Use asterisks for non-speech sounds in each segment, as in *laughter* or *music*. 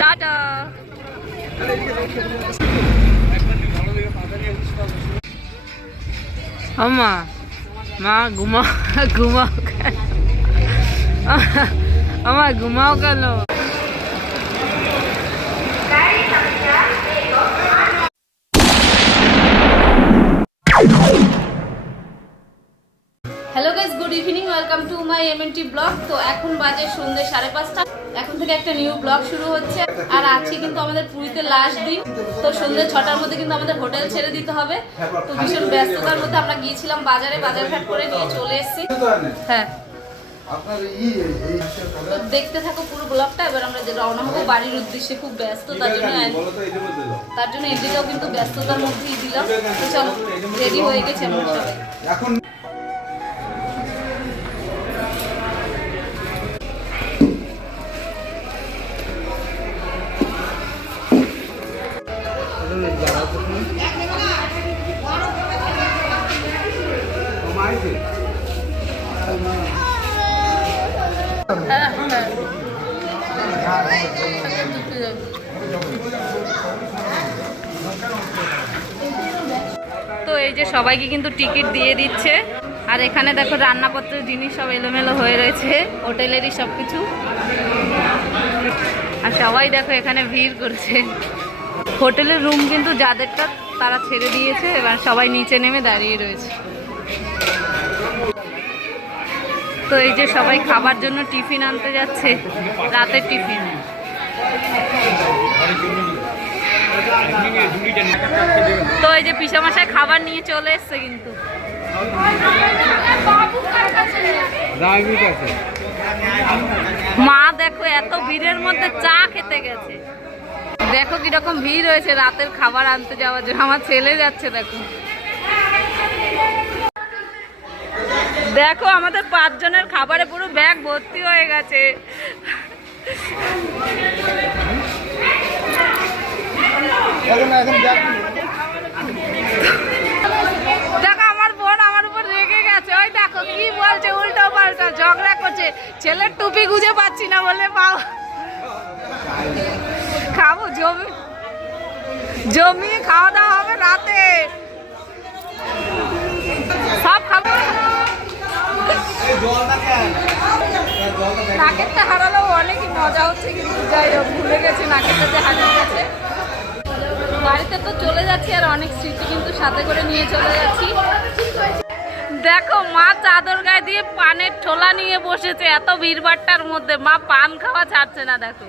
Tata. আমা মা ঘুমাও ঘুমাও কেন? আমা ঘুমাও কেন? এমএনটি ব্লগ তো এখন বাজে সন্ধ্যে সাড়ে পাঁচটা। এখন থেকে একটা নিউ ব্লগ শুরু হচ্ছে আর আজকে কিন্তু আমাদের পুরীতে লাস্ট দিন। তো সন্ধ্যে ছটার মধ্যে কিন্তু আমাদের হোটেল ছেড়ে দিতে হবে। তো ভীষণ ব্যস্ততার মধ্যে আমরা গিয়েছিলাম বাজারে বাজার ঘাট করে নিয়ে চলে এসেছি। হ্যাঁ। দেখতে থাকো পুরো ব্লগটা এবার আমরা যে রওনা হব বাড়ির উদ্দেশ্যে খুব ব্যস্ত তার জন্য তার জন্য এদিকেও কিন্তু ব্যস্ততার মধ্যেই দিলাম। তো চলো রেডি হয়ে গেছে আমরা সবাই। তো এই যে সবাইকে কিন্তু টিকিট দিয়ে দিচ্ছে। আর এখানে দেখো রান্নাপত্রের জিনিস সব এলোমেলো হয়ে রয়েছে, হোটেলেরই সব কিছু। আর সবাই দেখো এখানে ভিড় করছে। হোটেলের রুম কিন্তু যাদেরটা তারা ছেড়ে দিয়েছে, এবার সবাই নিচে নেমে দাঁড়িয়ে রয়েছে। তো এই যে সবাই খাবার জন্য টিফিন আনতে যাচ্ছে, রাতের টিফিন। তো এই যে পিসামশাই খাবার নিয়ে চলে এসছে কিন্তু। মা দেখো এত ভিড়ের মধ্যে চা খেতে গেছে। দেখো কীরকম ভিড় হয়েছে রাতের খাবার আনতে যাওয়ার জন্য। আমার ছেলে যাচ্ছে, দেখো। দেখো, আমাদের পাঁচজনের খাবারে পুরো ব্যাগ ভর্তি হয়ে গেছে। দেখো, আমার বোন আমার উপর রেগে গেছে। ওই দেখো, কি বলছে, উল্টো পাল্টা ঝগড়া করছে। ছেলের টুপি গুঁজে পাচ্ছি না বলে পাও খাব, জমি জমিয়ে খাওয়া দাওয়া হবে রাতে। সব খাব। নাকেরটা হারালেও অনেকই মজা হচ্ছে, কিন্তু যাই হোক, ভুলে গেছি, নাকেরটা যে হারিয়ে গেছে। বাড়িতে তো চলে যাচ্ছি, আর অনেক স্মৃতি কিন্তু সাথে করে নিয়ে চলে যাচ্ছি। দেখো, মা চাদর গায়ে দিয়ে পানের ঠোলা নিয়ে বসেছে, এত ভিড়ভাট্টার মধ্যে। মা পান খাওয়া ছাড়ছে না, দেখো।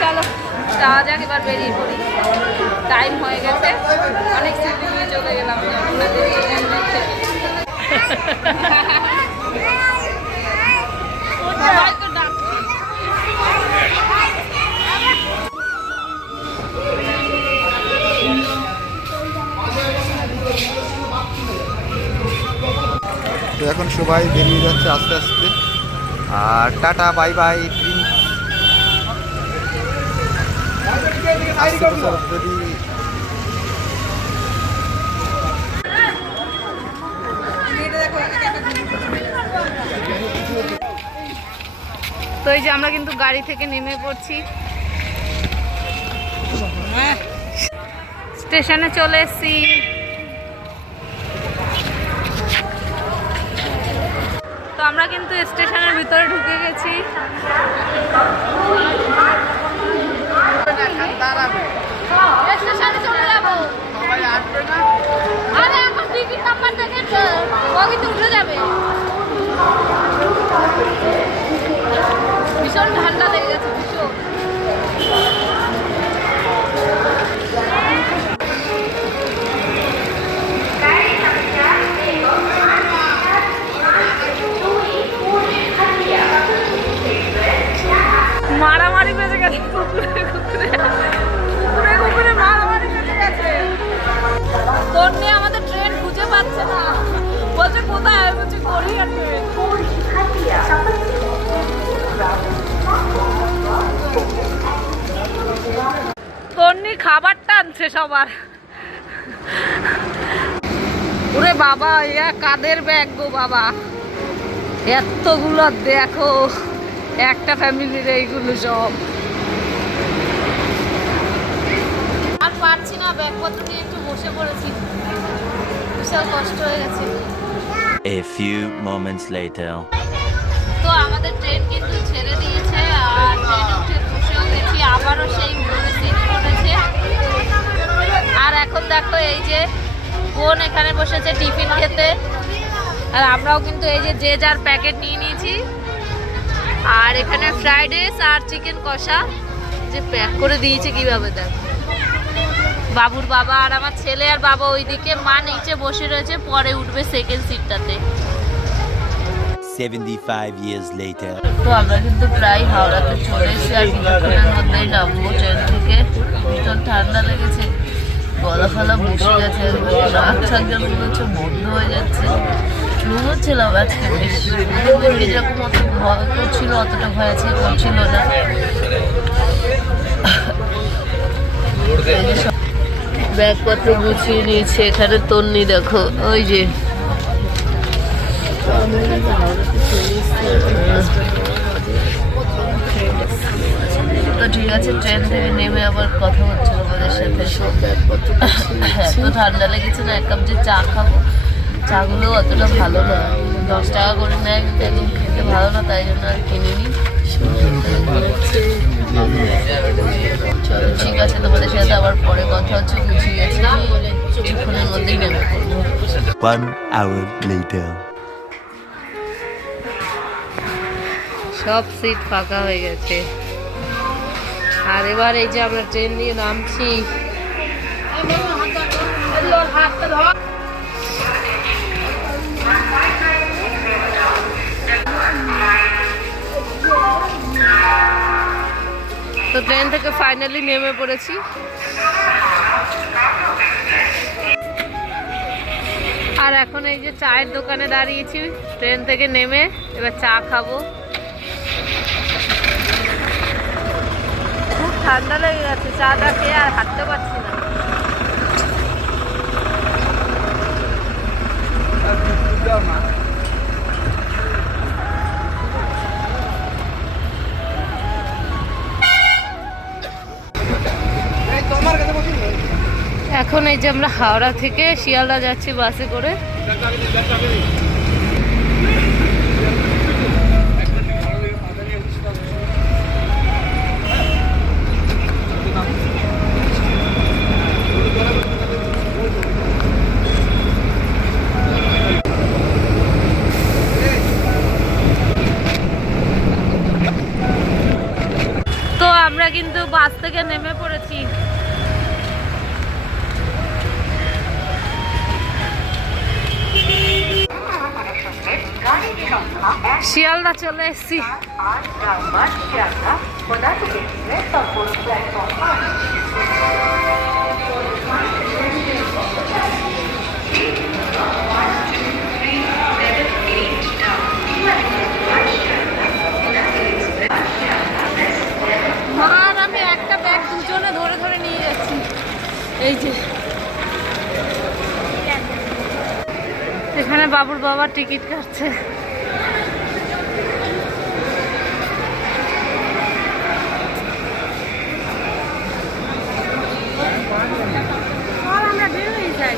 চলো। যাওয়া যাক এবার বেরিয়ে পড়ি। টাইম হয়ে গেছে। অনেক চলে গেলাম। এখন সবাই বেরিয়ে যাচ্ছে আস্তে আস্তে। আর টাটা বাই বাই তো এই যে আমরা কিন্তু গাড়ি থেকে নেমে পড়ছি। স্টেশনে চলে এসেছি। তো আমরা কিন্তু স্টেশনের ভিতরে ঢুকে গেছি। চলে যাব আরে এখন টিকিট নাম্বার দেখে কিন্তু উঠে যাবে ভীষণ ঠান্ডা লেগে গেছে সবার ওরে বাবা ইয়া কাদের ব্যাগ গো বাবা? এতগুলো দেখো একটা ফ্যামিলির এইগুলো সব। আর পারছি না ব্যাগপত্র নিয়ে একটু বসে পড়েছি। বিশাল কষ্ট হয়ে গেছে। A few moments later. তো আমাদের ট্রেন কিন্তু ছেড়ে দিয়েছে আর ট্রেনে উঠে বসেও গেছি আবারও সেই আর এখন দেখো এই যে বোন এখানে বসেছে টিফিন খেতে। আর আমরাও কিন্তু এই যে যে যার প্যাকেট নিয়ে নিয়েছি। আর এখানে ফ্রাইড রাইস আর চিকেন কষা। যে প্যাক করে দিয়েছে কীভাবে দেখো। বাবুর বাবা আর আমার ছেলে আর বাবা ওইদিকে মা নিচে বসে রয়েছে পরে উঠবে সেকেন্ড সিটটাতে 75 years later. তো আমরা কিন্তু প্রায় হাওড়াতে চলে এসেছি আর কিছুক্ষণের মধ্যেই নামবো ট্রেন থেকে। ভীষণ ঠান্ডা লেগেছে। গলা ফলা বসে গেছে, নাক মনে হচ্ছে বন্ধ হয়ে যাচ্ছে। ঘুমোচ্ছিলাম আজকে বেশ যেরকম অত ভয় করছিল, অতটা ভয় আজকে করছিল না। ব্যাগপত্র গুছিয়ে নিয়েছে, এখানে তন্নি দেখো, ওই যে। তো ঠিক আছে, ট্রেন থেকে নেমে আবার কথা হচ্ছে। সাথে হ্যাঁ তো ঠান্ডা লেগেছে না এক কাপ যে চা খাব চাগুলো অতটা ভালো না। দশ টাকা করে নেয় কিন্তু একদম খেতে ভালো না তাই জন্য আর কিনিনি। চলো ঠিক আছে তোমাদের সাথে আবার পরে কথা হচ্ছে গুছিয়ে গেছি। কিছুক্ষণের মধ্যেই নেমে পড়ব। One hour later. সব সিট ফাঁকা হয়ে গেছে। আর এবার এই যে আমরা ট্রেন নিয়ে নামছি। তো ট্রেন থেকে ফাইনালি নেমে পড়েছি। আর এখন এই যে চায়ের দোকানে দাঁড়িয়েছি, ট্রেন থেকে নেমে এবার চা খাব। ঠান্ডা লেগে গেছে চাটা খেয়ে আর হাঁটতে পারছি না। এখন এই যে আমরা হাওড়া থেকে শিয়ালদা যাচ্ছি বাসে করে। চলে এসেছি। আর আমি একটা ব্যাগ দুজনে ধরে ধরে নিয়ে যাচ্ছি। এই যে। এখানে বাবুর বাবা টিকিট কাটছে আমরা বেরোই যাই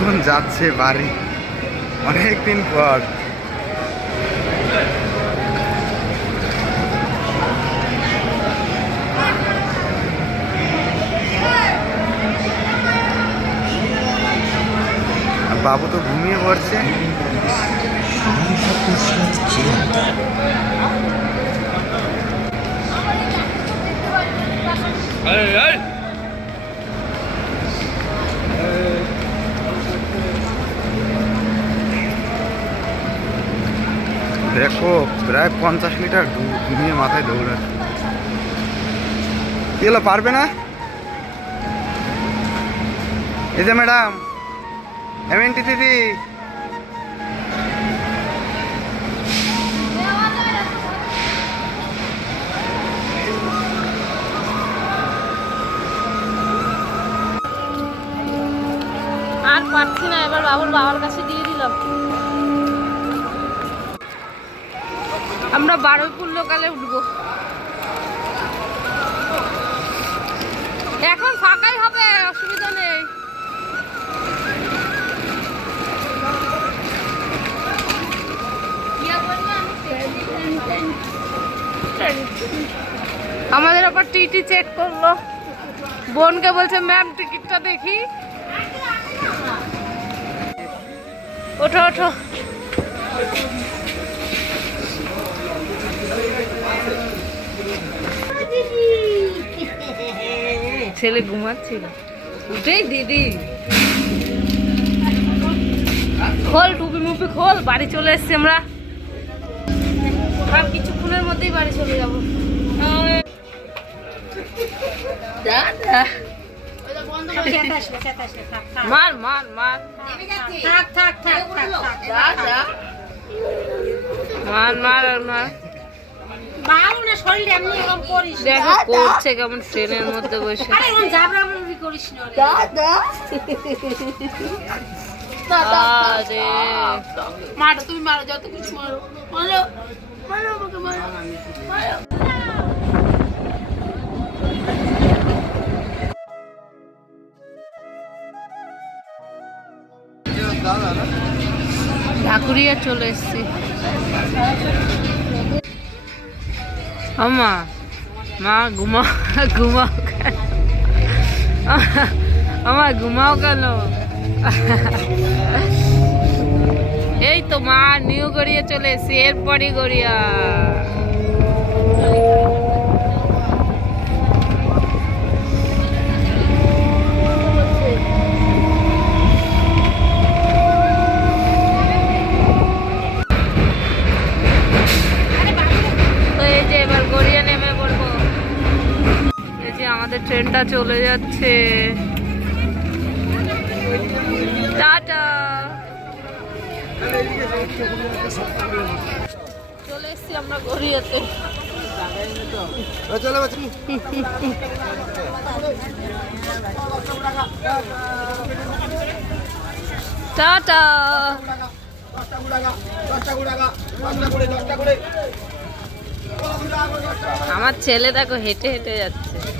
বোন যাচ্ছে বাড়ি। অনেক দিন পর বাবু তো ঘুমিয়ে পড়ছে। ও, প্রায় পঞ্চাশ লিটার নিয়ে মাথায় দৌড়াচ্ছে। এগুলো পারবে না? এই যে ম্যাডাম এমএনটি দিদি। আর পারছি না, এবার বাবুর বাবার কাছে দিয়ে দিলাম। আমরা বারুইপুর লোকালে উঠবো। এখন ফাঁকাই হবে, অসুবিধা নেই। আমাদের আবার টিটি চেক করল। বোনকে বলছে, ম্যাম, টিকিটটা দেখি। ওঠো ওঠো। ছেলে ঘুমাচ্ছিল। উঠেই দিদি। খোল টুপি মুপি খোল বাড়ি চলে এসছি আমরা। আর কিছুক্ষণের মধ্যেই বাড়ি চলে যাব। দাদা। মার মার মার। দাদা। মার মার আর মার। দেখো করছে কেমন ট্রেনের মধ্যে বসে। মারো তুমি মারো যত কিছু মারো। মারো মারো আমাকে মারো। মারো। ঢাকুরিয়া চলে এসছি। আমা মা ঘুমাও ঘুমাও আমার ঘুমাও কেন এই তো মা নিউ গড়িয়া চলে এসছি এরপরই গড়িয়া ট্রেনটা চলে যাচ্ছে। চলে আমরা আমার ছেলে দেখো হেঁটে হেঁটে যাচ্ছে।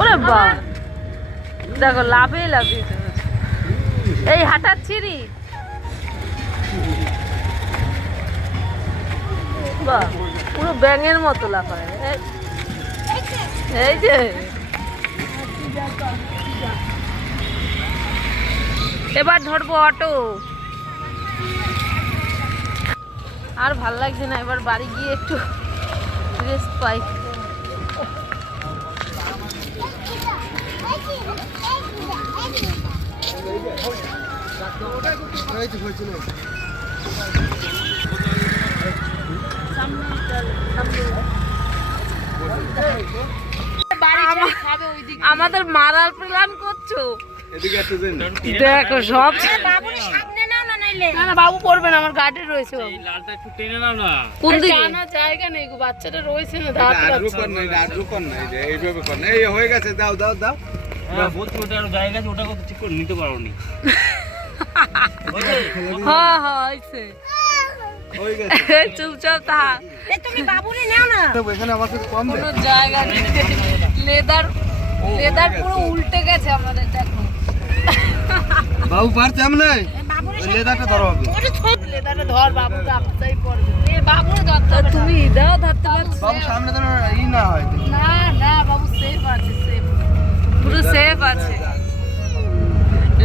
ওরে বা দেখো লাভে লাভে এই হাঁটার ছিরি বাহ, পুরো ব্যাঙের মতো লাফায়। এই যে। এবার ধরবো অটো। আর ভালো লাগছে না, এবার বাড়ি গিয়ে একটু রেস্ট পাই। আমাদের মারার প্ল্যান করছ? দেখো সব না না বাবু পড়বে না আমার গাড়ি রয়েছে বাবু লালটা একটু টেনে নাও না। কোন দিকে? জানা জায়গা নেই গো বাচ্চাটা রয়েছে না দাঁড়াতে পারছে না। হয়ে গেছে দাও দাও দাও। হ্যাঁ বলছি ওটা আরও জায়গা আছে ওটা ঠিক করে নিতে পারো নি হ্যাঁ হয়েছে। গেছে? *laughs* চুপচাপ থাক। তো এখানে আমার কাছে কম কোনো জায়গা নেই। লেদার লেদার পুরো উল্টে গেছে আমাদের দেখো। বাবু পারছে আমি লেদারটা ধরো। হবে লেদারে ধর বাবু তো আপসাই পড়বে এ বাবু ধরতে তুমি দাও ধরতে পারছ। বাবু সামনে ই না হয়। না না বাবু সেফ আছে সেফ পুরো সেফ আছে।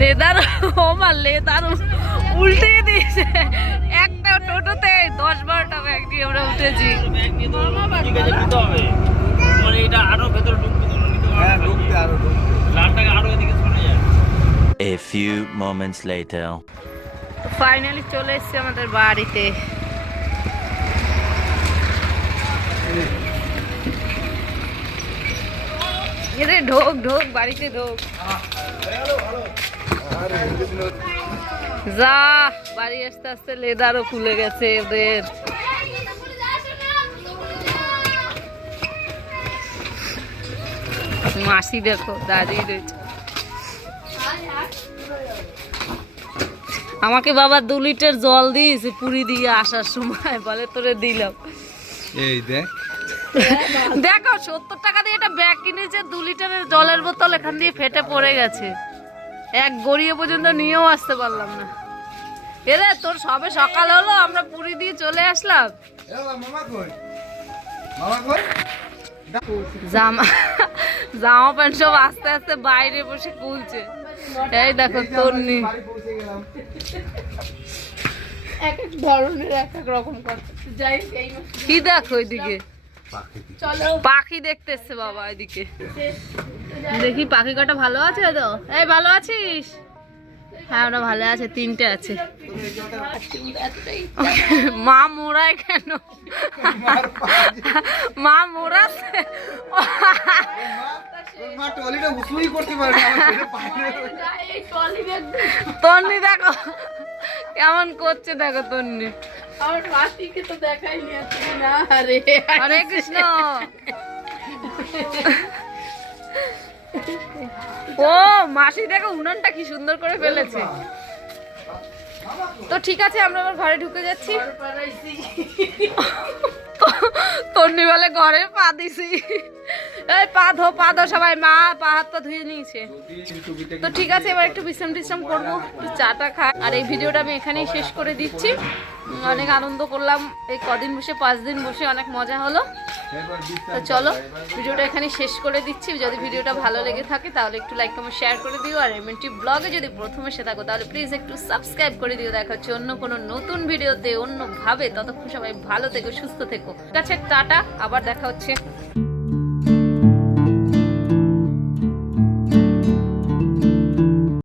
লেদার ও মা লেদার উল্টে দিয়েছে। একটা টোটোতে দশ বারোটা ব্যাগ নিয়ে আমরা উঠেছি। A few moments later. Finally চলে এসেছি আমাদের বাড়িতে। এরে ঢোক ঢোক, বাড়িতে ঢোক। যা, বাড়ি আসতে আসতে লেদারও খুলে গেছে ওদের মাসি দেখো দাঁড়িয়ে রয়েছে। আমাকে বাবা দু লিটার জল দিয়েছে পুরি দিয়ে আসার সময়, বলে তোরে দিলাম। এই দেখ। দেখো সত্তর টাকা দিয়ে একটা ব্যাগ কিনেছে দু লিটারের জলের বোতল এখান দিয়ে ফেটে পড়ে গেছে। এক গড়িয়ে পর্যন্ত নিয়েও আসতে পারলাম না। এরে তোর সবে সকাল হলো আমরা পুরি দিয়ে চলে আসলাম। এ বাবা, মামা কই? মামা কই? জামা জামা প্যান্ট সব আস্তে আস্তে বাইরে বসে খুলছে। এই দেখো তোর নি এক এক ধরনের এক এক রকম কথা। যাই কি দেখো ওইদিকে পাখি দেখতে এসছে বাবা এদিকে। দেখি পাখি কটা ভালো আছে তো? এই ভালো আছিস? হ্যাঁ ওরা ভালো আছে তিনটে আছে। মা মোড়ায় কেন? মা মোড়াছে তোর মা টলিটা উসুই করতে পারে না আমার ছেলে পায়ে যাই, এই ট্রলি ব্যাগ তন্নি দেখো কেমন করছে দেখো তন্নি। আমার মাসিকে তো না আরে। হরে কৃষ্ণ। ও মাসি দেখো উনানটা কি সুন্দর করে ফেলেছে। তো ঠিক আছে আমরা আবার ঘরে ঢুকে যাচ্ছি। তন্নি বলে ঘরে পা দিছি। এই পা ধো পা ধো সবাই, মা, পা, হাত পা ধুয়ে নিয়েছে। তো ঠিক আছে, এবার একটু বিশ্রাম টিশ্রাম করব, একটু চাটা খাই আর এই ভিডিওটা আমি এখানেই শেষ করে দিচ্ছি। অনেক আনন্দ করলাম, এই কদিন বসে, পাঁচ দিন বসে অনেক মজা হলো। তো চলো, ভিডিওটা এখানে শেষ করে দিচ্ছি। যদি ভিডিওটা ভালো লেগে থাকে, তাহলে একটু লাইক কমেন্ট শেয়ার করে দিও। আর এমএনটি ব্লগে যদি প্রথমে এসে থাকো, তাহলে প্লিজ একটু সাবস্ক্রাইব করে দিও। দেখা হচ্ছে অন্য কোনো নতুন ভিডিওতে অন্যভাবে। ততক্ষণ সবাই ভালো থেকো, সুস্থ থেকো। ঠিক আছে, টাটা, আবার দেখা হচ্ছে।